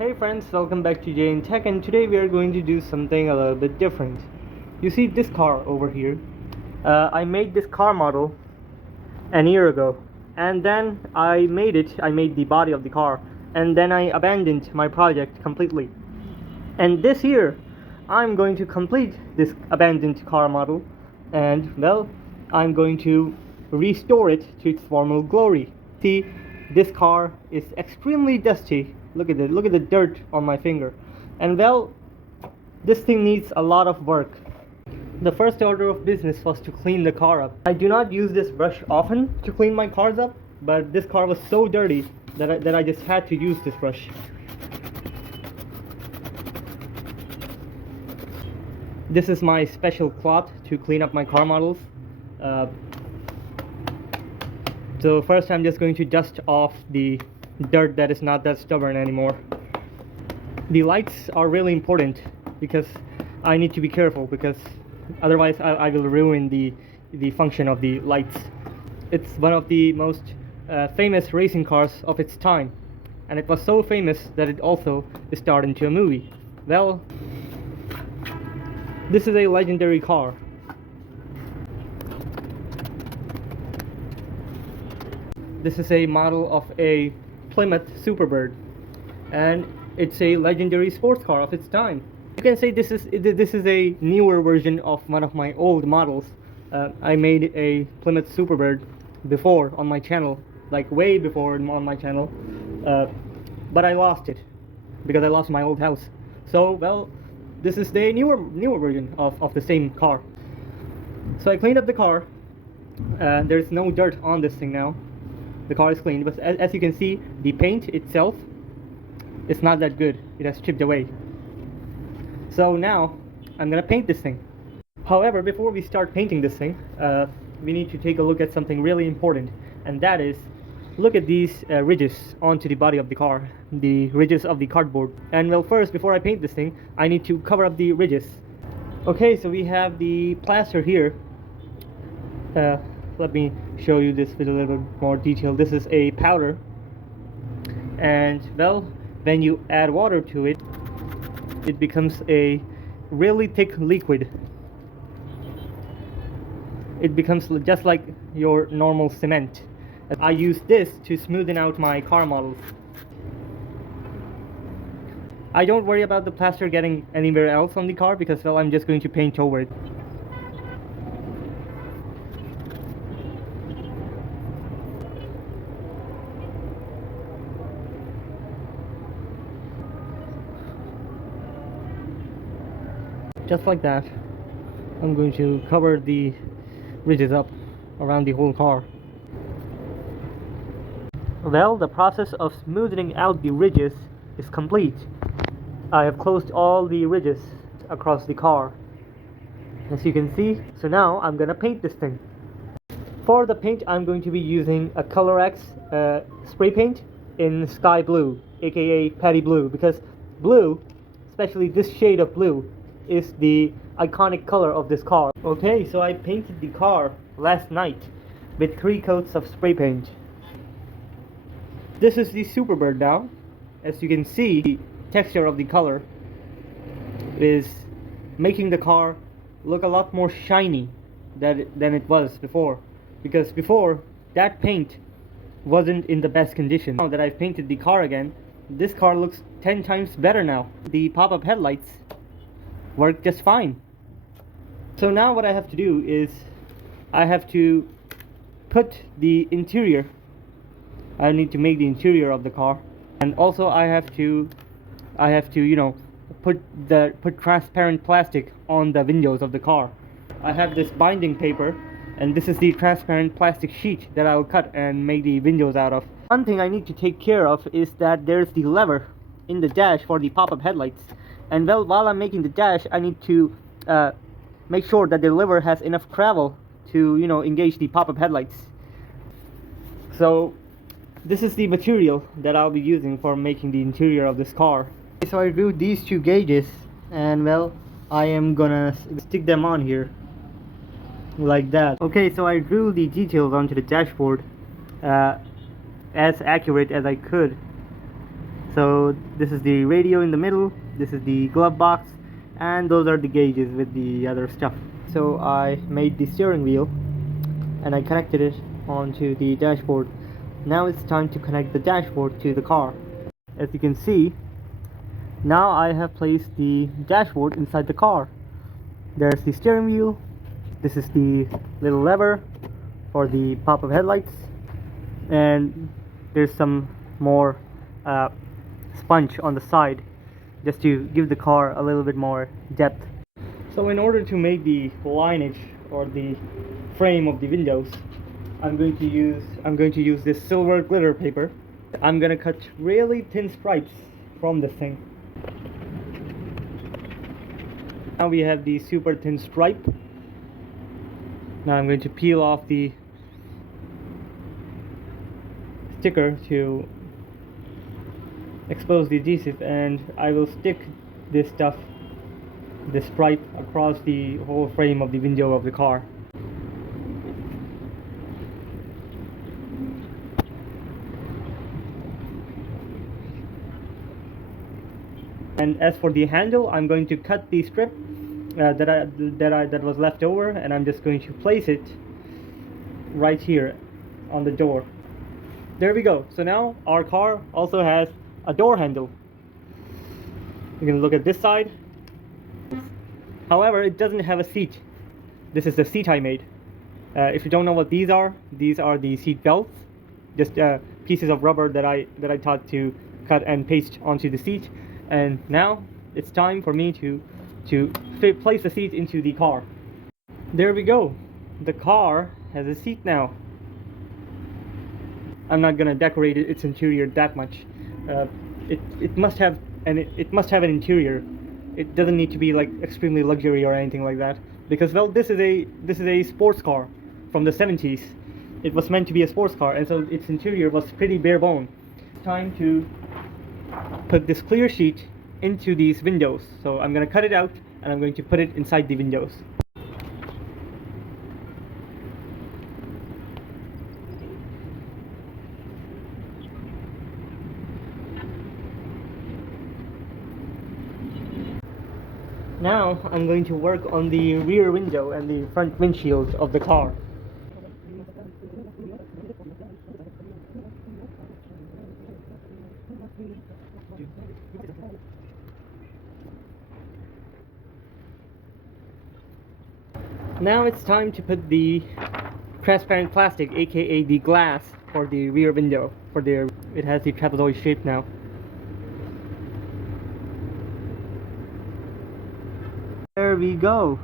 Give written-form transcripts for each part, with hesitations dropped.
Hey friends, welcome back to Jay in Tech, and today we are going to do something a little bit different. You see this car over here? I made this car model an year ago, and then I made the body of the car, and then I abandoned my project completely. And this year, I'm going to complete this abandoned car model, and well, I'm going to restore it to its former glory. See, this car is extremely dusty. Look at the dirt on my finger. And well, this thing needs a lot of work. The first order of business was to clean the car up. I do not use this brush often to clean my cars up, but this car was so dirty that I just had to use this brush. This is my special cloth to clean up my car models. So first I'm just going to dust off the dirt that is not that stubborn anymore. The lights are really important because I need to be careful, because otherwise I will ruin the function of the lights. It's one of the most famous racing cars of its time, and it was so famous that it also starred into a movie. Well, this is a legendary car. This is a model of a Plymouth superbird, and it's a legendary sports car of its time. You can say this is a newer version of one of my old models. I made a Plymouth superbird before on my channel, like way before on my channel, but I lost it because I lost my old house. So well, this is the newer version of the same car. So I cleaned up the car. There's no dirt on this thing now. The car is clean, but as you can see, the paint itself is not that good. It has chipped away. So now I'm gonna paint this thing. However, before we start painting this thing, we need to take a look at something really important, and that is, look at these ridges onto the body of the car, the ridges of the cardboard. And well, first, before I paint this thing, I need to cover up the ridges. Okay, so we have the plaster here. Let me show you this with a little bit more detail. This is a powder, and well, when you add water to it, it becomes a really thick liquid. It becomes just like your normal cement. I use this to smoothen out my car models. I don't worry about the plaster getting anywhere else on the car because, well, I'm just going to paint over it. Just like that, I'm going to cover the ridges up around the whole car. Well, the process of smoothing out the ridges is complete. I have closed all the ridges across the car, as you can see. So now I'm gonna paint this thing. For the paint, I'm going to be using a ColorX spray paint in sky blue, aka patty blue, because blue, especially this shade of blue, is the iconic color of this car. Okay, so I painted the car last night with 3 coats of spray paint. This is the Superbird now. As you can see, the texture of the color is making the car look a lot more shiny than it was before, because before that paint wasn't in the best condition. Now that I've painted the car again, this car looks 10 times better now. The pop-up headlights work just fine. So now what I have to do is I have to put the interior. I need to make the interior of the car, and also I have to you know, put transparent plastic on the windows of the car. I have this binding paper, and this is the transparent plastic sheet that I will cut and make the windows out of. One thing I need to take care of is that there's the lever in the dash for the pop-up headlights. And well, while I'm making the dash, I need to make sure that the lever has enough travel to, you know, engage the pop-up headlights. So this is the material that I'll be using for making the interior of this car. So I drew these 2 gauges, and well, I am gonna stick them on here like that. Okay, so I drew the details onto the dashboard as accurate as I could. So this is the radio in the middle, this is the glove box, and those are the gauges with the other stuff. So I made the steering wheel and I connected it onto the dashboard. Now it's time to connect the dashboard to the car. As you can see, now I have placed the dashboard inside the car. There's the steering wheel, this is the little lever for the pop-up headlights, and there's some more sponge on the side just to give the car a little bit more depth. So in order to make the lineage or the frame of the windows, I'm going to use this silver glitter paper. I'm gonna cut really thin stripes from this thing. Now we have the super thin stripe. Now I'm going to peel off the sticker to expose the adhesive, and I will stick this stuff, this stripe, across the whole frame of the window of the car. And as for the handle, I'm going to cut the strip that was left over, and I'm just going to place it right here on the door. There we go. So now our car also has a door handle. You can look at this side. However, it doesn't have a seat. This is the seat I made. If you don't know what these are the seat belts, just pieces of rubber that I thought to cut and paste onto the seat. And now it's time for me to place the seat into the car. There we go. The car has a seat now. I'm not gonna decorate its interior that much. It must have an interior. It doesn't need to be like extremely luxury or anything like that, because well, this is a sports car from the 70s. It was meant to be a sports car, and so its interior was pretty bare bone. Time to put this clear sheet into these windows. So I'm going to cut it out and I'm going to put it inside the windows. Now I'm going to work on the rear window and the front windshield of the car. Now it's time to put the transparent plastic, aka the glass, for the rear window. It has the trapezoid shape now. There we go.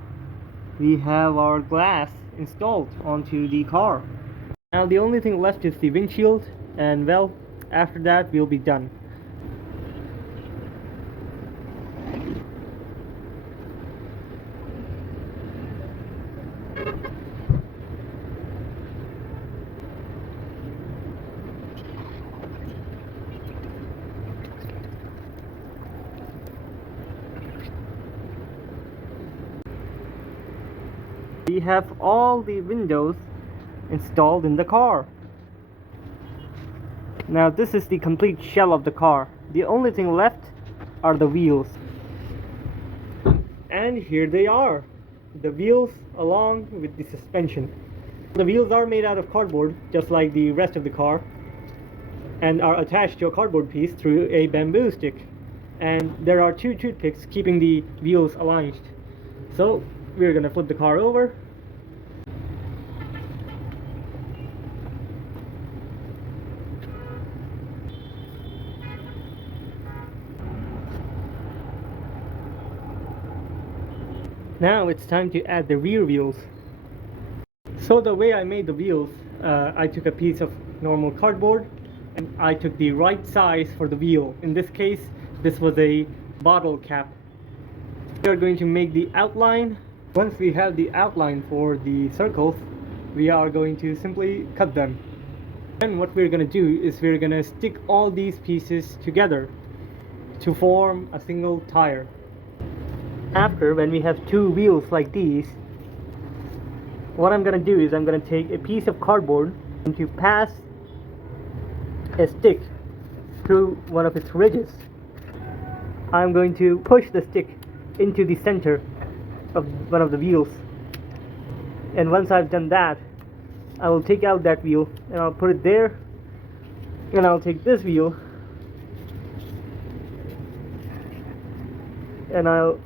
We have our glass installed onto the car. Now the only thing left is the windshield, and well, after that we'll be done. We have all the windows installed in the car. Now this is the complete shell of the car. The only thing left are the wheels. And here they are, the wheels along with the suspension. The wheels are made out of cardboard, just like the rest of the car, and are attached to a cardboard piece through a bamboo stick. And there are two toothpicks keeping the wheels aligned. So we're gonna flip the car over. Now it's time to add the rear wheels. So the way I made the wheels, I took a piece of normal cardboard and I took the right size for the wheel. In this case, this was a bottle cap. We are going to make the outline. Once we have the outline for the circles, we are going to simply cut them. And what we're going to do is we're going to stick all these pieces together to form a single tire. After, when we have two wheels like these, what I'm going to do is I'm going to take a piece of cardboard and to pass a stick through one of its ridges. I'm going to push the stick into the center of one of the wheels, and once I've done that, I will take out that wheel and I'll put it there, and I'll take this wheel and I'll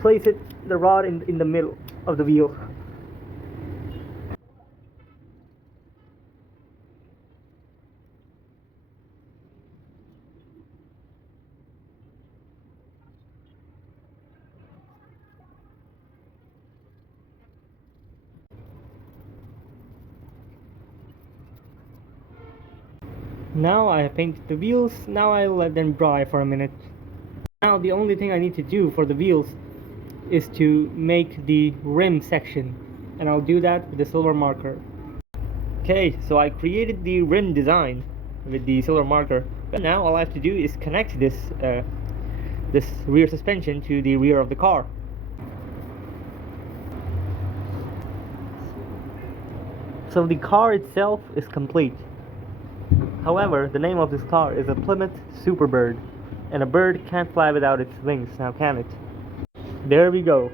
place the rod in the middle of the wheel. Now I have painted the wheels. Now I'll let them dry for a minute. Now the only thing I need to do for the wheels is to make the rim section, and I'll do that with the silver marker. Okay, so I created the rim design with the silver marker. But now all I have to do is connect this rear suspension to the rear of the car. So the car itself is complete. However, the name of this car is a Plymouth Superbird, and a bird can't fly without its wings, now can it? There we go.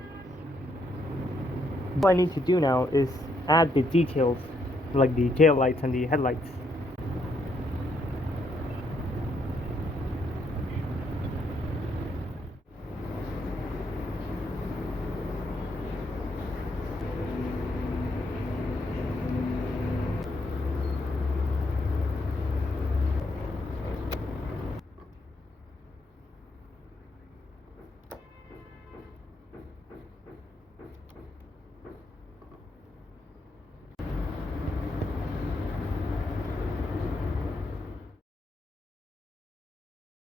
All I need to do now is add the details, like the tail lights and the headlights.